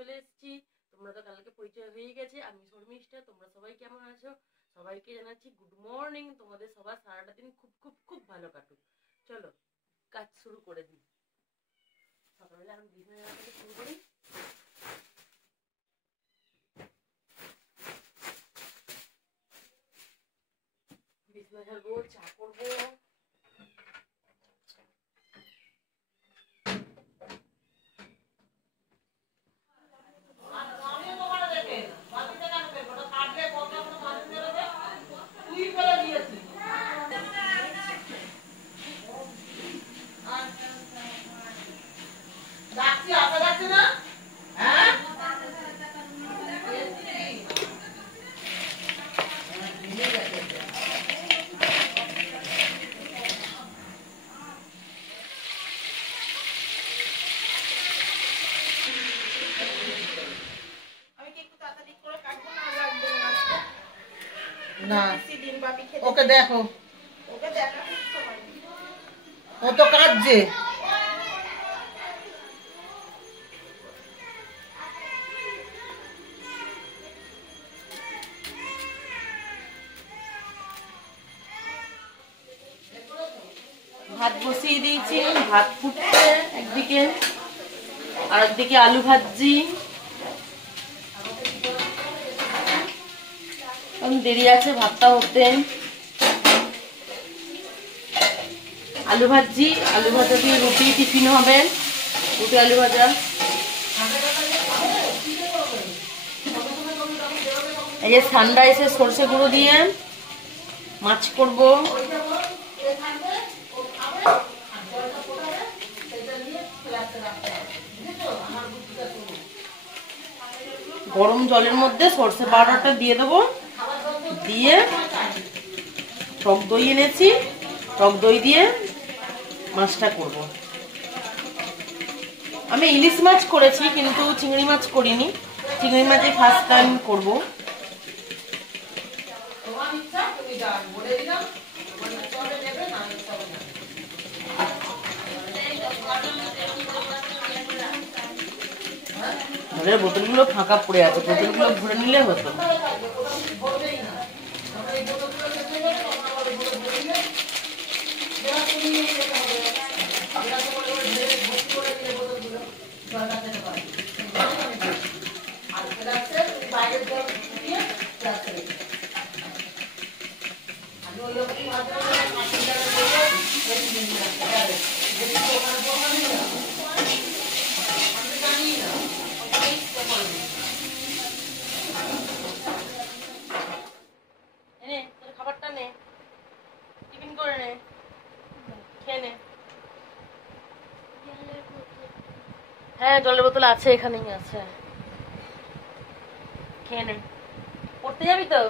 চলে এসেছি। তোমরা তো কালকে পরিচয় হয়ে গেছে, আমি শর্মিষ্ঠা। তোমরা সবাই কেমন আছো? সবাইকে জানাচ্ছি গুড মর্নিং। তোমাদের সবার সারাটা দিন খুব খুব খুব ভালো কাটুক। চলো কাজ শুরু করে দিই। সকালবেলা আমি বিছানা থেকে শুরু করি। বিছানা ঝাড়বো, চা করবো। না ওকে দেখো, ও তো কাঁদছে। ভাত বসিয়ে দিয়েছি, ভাত ফুটছে একদিকে, আর একদিকে আলু ভাজি। দেরি আছে ভাতটা হতে। আলু ভাজি, আলু ভাজা দিয়ে রুটি টিফিন হবে, রুটি আলু ভাজা। এই যে ঠান্ডা এসে সরষে গুঁড়ো দিয়ে মাছ করব। গরম জলের মধ্যে সরষে পাউডারটা দিয়ে দেবো, দিয়ে টক দই এনেছি, টক দই দিয়ে মাছটা করব। আমি ইলিশ মাছ করেছি কিন্তু চিংড়ি মাছ করিনি, চিংড়ি মাছই ফার্স্ট টাইম করবো। বোতলগুলো ফাঁকা পড়ে আছে, বোতলগুলো ভরে নিলে হতো। খাবারটা নে, টিফিন করে নে, খেয়ে নে। হ্যাঁ জলের বোতল আছে, এখানেই আছে, খেয়ে নে। পড়তে যাবি তো?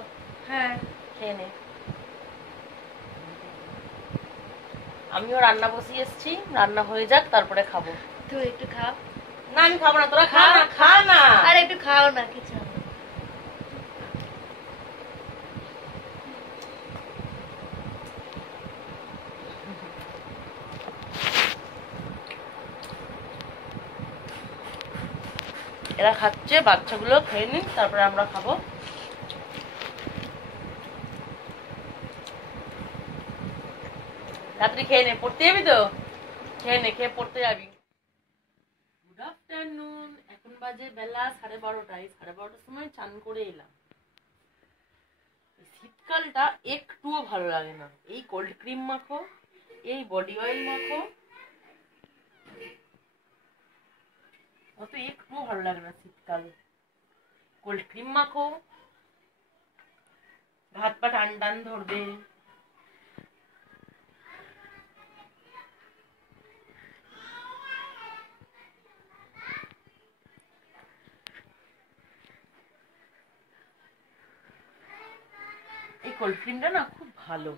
হ্যাঁ খেয়ে নে। আমিও রান্না বসিয়ে এসেছি, রান্না হয়ে যাক তারপরে খাবো। তুই একটু খা। না আমি খাবো না, তোরা খা না, খা না। আরে একটু খাও না, কিছু এরা খাচ্ছে, বাচ্চাগুলো খেয়ে নিক তারপরে আমরা খাবো। রাত্রি খেয়ে নে, পড়তে যাবি তো? খেয়ে নে, খেয়ে পড়তে যাবি। Good afternoon. এখন বাজে বেলা 12:30। 12:30টার সময় চান করে এলাম। শীতকালটা একটুও ভালো লাগে না। এই কোল্ড ক্রিম মাখো, এই বডি অয়েল মাখো, অত একটুও ভালো লাগে না শীতকাল। কোল্ড ক্রিম মাখো, হাত পা টান টান ধরবে। এই কোল্ড ক্রিমটা না খুব ভালো,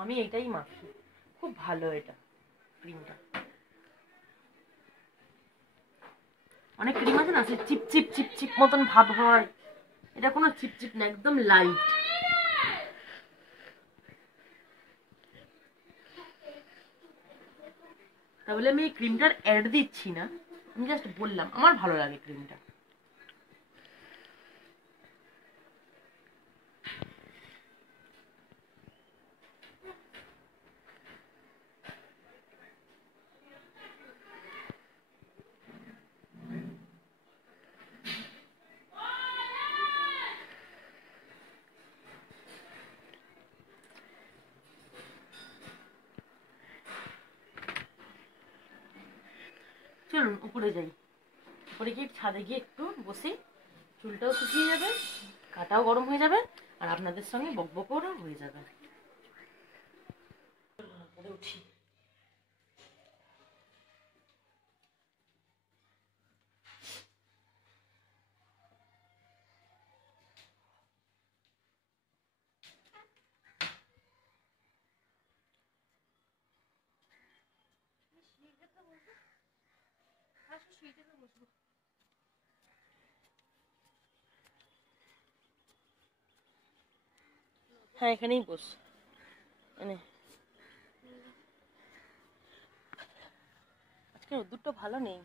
আমি এটাই মাখি, খুব ভালো এটা ক্রিমটা। অনেক ক্রিম আছে না সে চিপ চিপ চিপ চিপ মতন ভাব হয়, এটা কোনো চিপ চিপ না, একদম লাইট। তাহলে আমি এই ক্রিমটার অ্যাড দিচ্ছি না, আমি জাস্ট বললাম আমার ভালো লাগে ক্রিমটা। চলুন উপরে যাই, উপরে গিয়ে ছাদে গিয়ে একটু বসি, চুলটাও শুকিয়ে যাবে, কাটাও গরম হয়ে যাবে, আর আপনাদের সঙ্গে বকবকও হয়ে যাবে। উপরে উঠি। হ্যাঁ এখানেই বস, মানে আজকে রোদ্দুরটা ভালো নেই।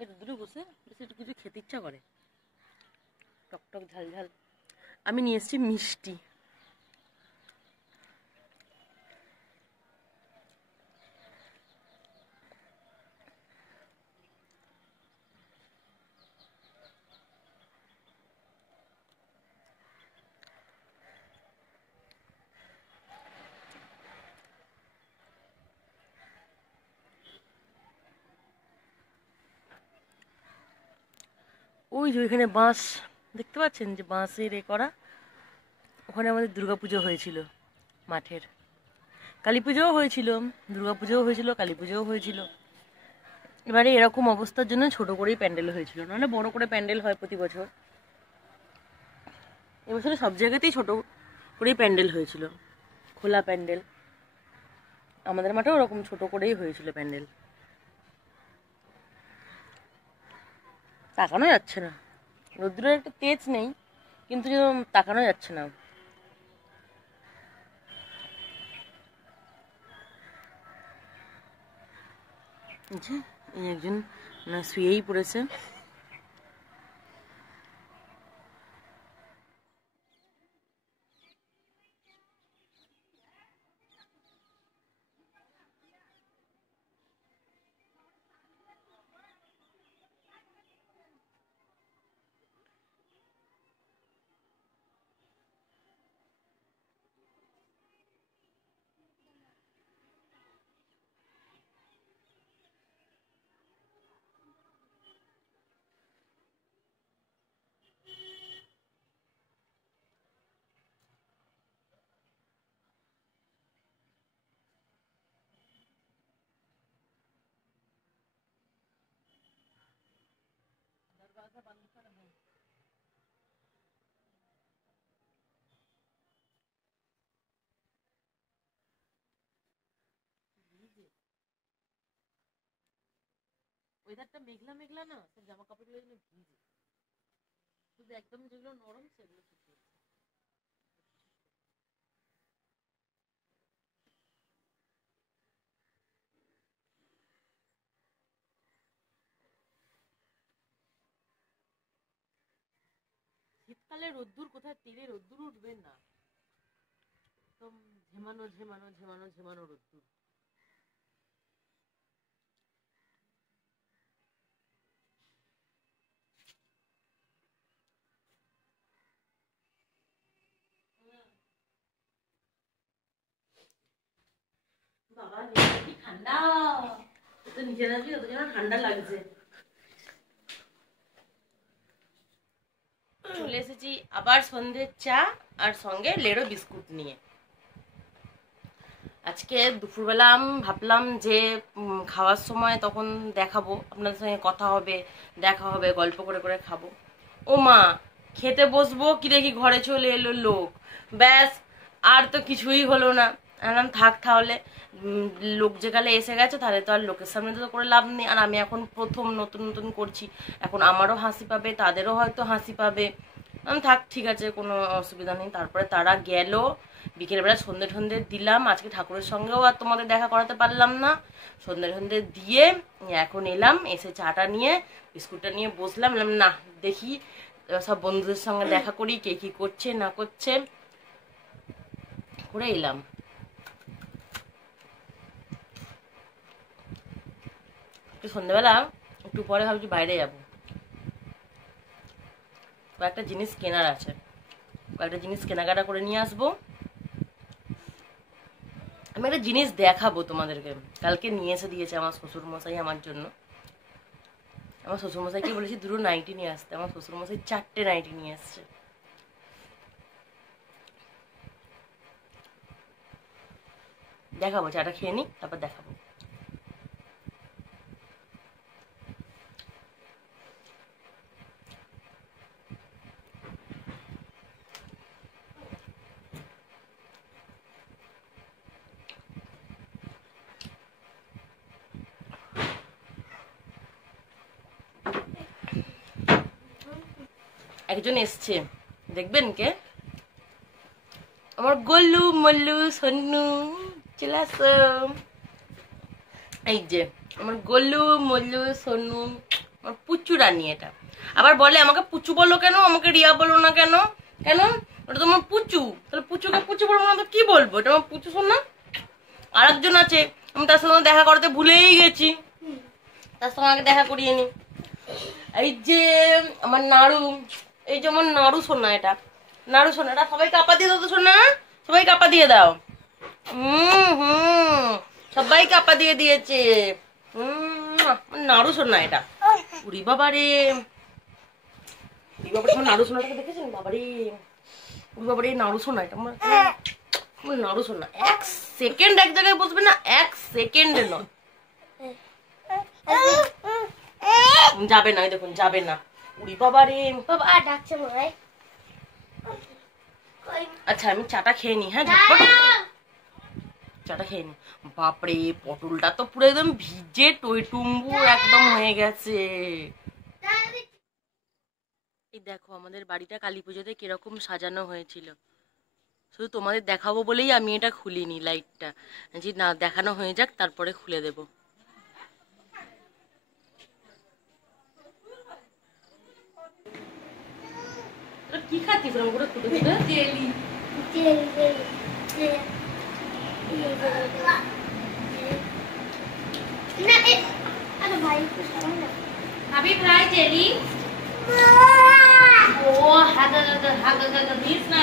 এই রোদ্দুরে বসে বেশি একটু কিছু খেতে ইচ্ছা করে, টকটক ঝাল ঝাল। আমি নিয়ে এসেছি মিষ্টি। ওই যে ওইখানে বাঁশ দেখতে পাচ্ছেন, যে বাঁশের করা, ওখানে আমাদের দুর্গাপুজো হয়েছিল মাঠের। কালী পুজোও হয়েছিল, দুর্গাপুজোও হয়েছিল, কালী পুজোও হয়েছিল। এবারে এরকম অবস্থার জন্য ছোট করেই প্যান্ডেল হয়েছিল, নাহলে বড় করে প্যান্ডেল হয় প্রতি বছর। এবছরে সব জায়গাতেই ছোট করেই প্যান্ডেল হয়েছিল, খোলা প্যান্ডেল। আমাদের মাঠেও ওরকম ছোট করেই হয়েছিল প্যান্ডেল। তাকানো যাচ্ছে না, রোদ্দুরের একটা তেজ নেই, কিন্তু তাকানো যাচ্ছে না। এই একজন শুয়েই পড়েছে। ওয়েদারটা মেঘলা মেঘলা না, সব জামা কাপড়গুলো যেন ভিজে, শুধু একদম যেগুলো নরম সেগুলো শুকিয়েছে। শীতকালে রোদ্দুর কোথায়, তীরে রোদ্দুর উঠবে না, একদম ঝেমানো ঝেমানো ঝেমানো ঝেমানো রোদ্দুর। বাবা কি ঠান্ডা, যত নিচে যাচ্ছি তত যেন ঠান্ডা লাগছে। চলে এসেছি আবার সন্ধ্যের চা আর সঙ্গে লেড়ো বিস্কুট নিয়ে। আজকে দুপুরবেলা ভাবলাম যে খাওয়ার সময় তখন দেখাবো, আপনাদের সঙ্গে কথা হবে, দেখা হবে, গল্প করে করে খাবো। ও মা, খেতে বসবো কি দেখি ঘরে চলে এলো লোক, ব্যাস আর তো কিছুই হলো না। আনলাম থাক তাহলে, লোক যেকালে এসে গেছে তাহলে তো আর লোকের সামনে তো করে লাভ নেই। আর আমি এখন প্রথম নতুন নতুন করছি, এখন আমারও হাসি পাবে, তাদেরও হয়তো হাসি পাবে। থাক ঠিক আছে, কোনো অসুবিধা নেই। তারপরে তারা গেল, বিকেলবেলা সন্ধে ঠন্ধে দিলাম। আজকে ঠাকুরের সঙ্গেও আর তোমাদের দেখা করাতে পারলাম না, সন্ধে ঠন্ধে দিয়ে এখন এলাম, এসে চাটা নিয়ে বিস্কুটটা নিয়ে বসলাম। না দেখি সব বন্ধুদের সঙ্গে দেখা করি, কে কি করছে না করছে, করে এলাম। একটু সন্ধ্যেবেলা একটু পরে ভাবছি বাইরে যাব, কয়েকটা জিনিস কেনার আছে, কয়েকটা জিনিস কেনাকাটা করে নিয়ে আসবো। আমি একটা জিনিস দেখাবো তোমাদেরকে। কালকে নিয়ে এসে দিয়েছে আমার শ্বশুর মশাই আমার জন্য। আমার শ্বশুর মশাইকে বলেছি দুটো নাইটি নিয়ে আসতে, আমার শ্বশুর মশাই 4টে নাইটি নিয়ে আসছে। দেখাবো, চাটা খেয়ে নি তারপর দেখাবো। একজন এসছে, দেখবেন কে? আমার গোল্লু মল্লু সন্নু, চলে আসো। এই যে আমার গোল্লু মল্লু সন্নু, আমার পুচু রানী। এটা আবার বলে আমাকে পুচু বলো কেন, আমাকে রিয়া বলো না কেন? কেন? ওটা তোমার পুচু, তাহলে পুচুকে পুচু বলবো না তো কি বলবো? এটা আমার পুচু শোন না। আর একজন আছে, আমি তার সঙ্গে দেখা করতে ভুলেই গেছি, তার সঙ্গে আগে দেখা করিয়ে নি। এই যে আমার নাড়ু, এই যেমন নাড়ু সোনা, এটা নাড়ু সোনা। এটা সবাই কাপা দিয়ে দাও তো সোনা, সবাই কাপা দিয়ে দাও। সবাই কাপা দিয়ে দিয়েছে। নাড়ু সোনা এটা। উড়ি বাবারে, উড়ি বাবারে, নাড়ু সোনাটাকে দেখেছেন? বাবারে, উড়ি বাবারে, নাড়ু সোনা এটা আমার নাড়ু সোনা। 1 সেকেন্ড এক জায়গায় বসবে না, 1 সেকেন্ডে নয়। যাবে না, দেখুন যাবে না। উড়ি বাবারে, বাবা ডাকছে মনে হয়। আচ্ছা আমি চাটা খেয়ে নি। হ্যাঁ ঝটপট চাটা খেয়ে নি। বাপরে, পটলটা তো পুরো একদম ভিজে টইটুম্বু একদম হয়ে গেছে। এই দেখো আমাদের বাড়িটা কালী পুজোতে কিরকম সাজানো হয়েছিল। শুধু তোমাদের দেখাবো বলেই আমি এটা খুলিনি লাইটটা, যে না দেখানো হয়ে যাক তারপরে খুলে দেব। কি খাচ্ছিস ওরকম করে খুঁটে খুঁটে? জেলি ভাবি ফ্রাই জেলি। ও হাগা দিস না।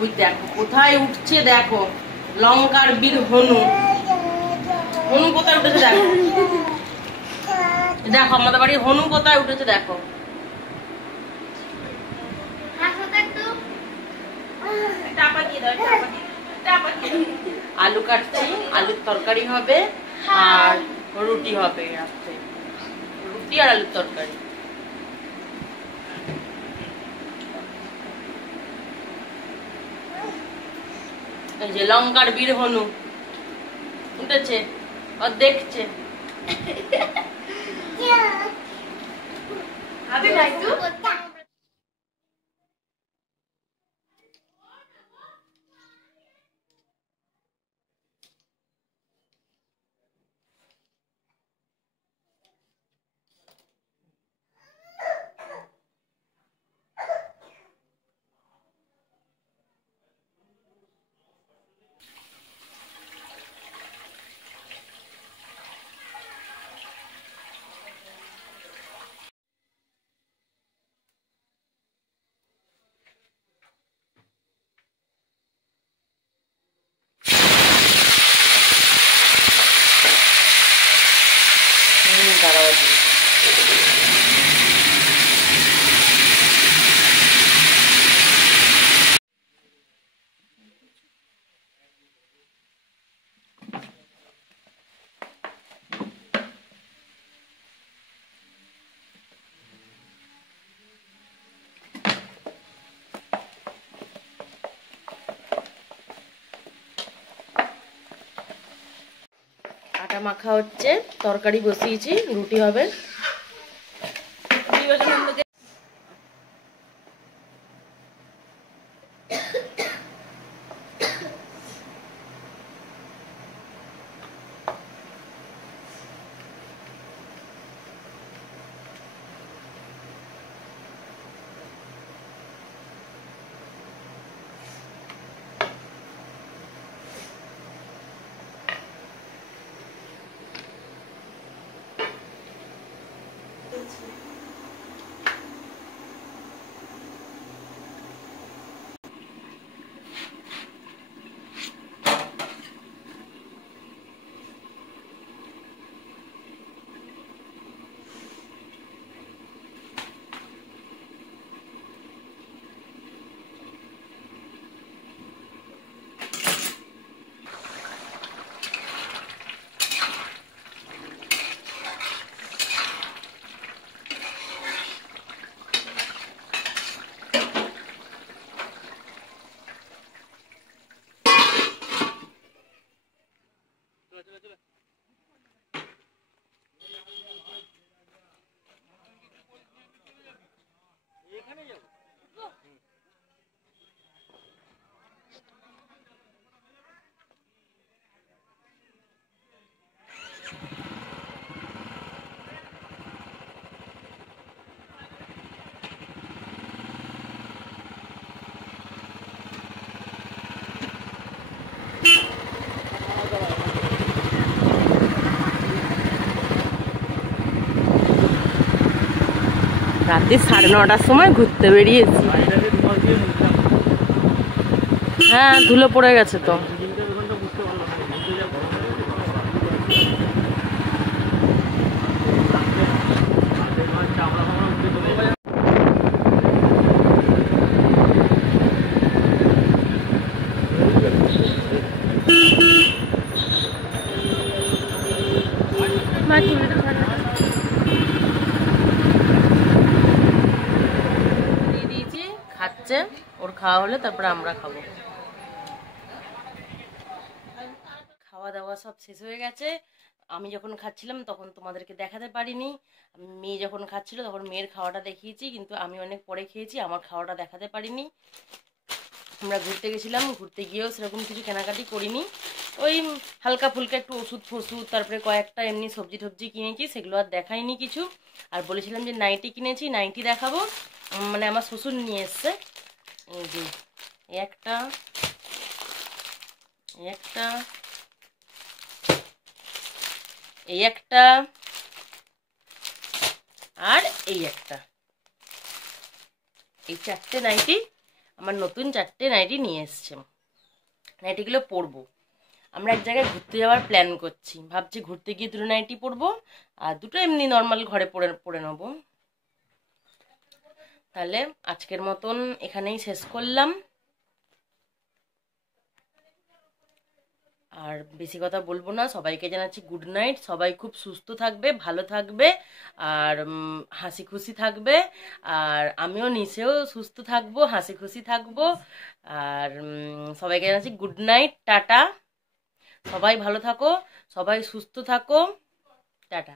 ওই দেখো কোথায় উঠছে, দেখো লঙ্কার বীর হনু। হনু কোথায় উঠেছে দেখো, দেখো আমাদের বাড়ি হনু কোথায় উঠেছে দেখো। আলু কাটছি, আলুর তরকারি হবে আর রুটি হবে রাত্রে, রুটি আর আলুর তরকারি। এই যে লঙ্কার বীর হনু উঠেছে, ও দেখছে। দাঁড়াও, আটা মাখা হচ্ছে, তরকারি বসিয়েছি, রুটি হবে। রাতে 9:30টার সময় ঘুরতে বেরিয়েছি। হ্যাঁ, ধুলো পড়ে গেছে তো। খাচ্ছে, ওর খাওয়া হলে তারপরে আমরা খাবো। খাওয়া দাওয়া সব শেষ হয়ে গেছে। আমি যখন খাচ্ছিলাম তখন তোমাদেরকে দেখাতে পারিনি। মেয়ে যখন খাচ্ছিল তখন মেয়ের খাওয়াটা দেখিয়েছি, কিন্তু আমি অনেক পরে খেয়েছি, আমার খাওয়াটা দেখাতে পারিনি। আমরা ঘুরতে গেছিলাম, ঘুরতে গিয়েও সেরকম কিছু কেনাকাটি করিনি। ওই হালকা ফুলকা একটু ওষুধ ফষুধ, তারপরে কয়েকটা এমনি সবজি টবজি কিনেছি, সেগুলো আর দেখাইনি কিছু। আর বলেছিলাম যে নাইটি কিনেছি, নাইটি দেখাবো, মানে আমার শ্বশুর নিয়ে এসছে। এই যে একটা একটা এই একটা আর এই একটা, এই 4টে নাইটি, আমার নতুন 4টে নাইটি নিয়ে এসছে। নাইটিগুলো পরবো। আমরা এক জায়গায় ঘুরতে যাওয়ার প্ল্যান করছি, ভাবছি ঘুরতে গিয়ে 2 নাইটি পরবো আর 2টো এমনি নর্মাল ঘরে পরে নেবো। তাহলে আজকের মতন এখানেই শেষ করলাম। আর বেশি কথা বলবো না, সবাইকে জানাচ্ছি গুড নাইট। সবাই খুব সুস্থ থাকবে, ভালো থাকবে আর হাসি খুশি থাকবে। আর আমিও নিচেও সুস্থ থাকবো, হাসি খুশি থাকবো। আর সবাইকে জানাচ্ছি গুড নাইট, টাটা। সবাই ভালো থাকো, সবাই সুস্থ থাকো, টাটা।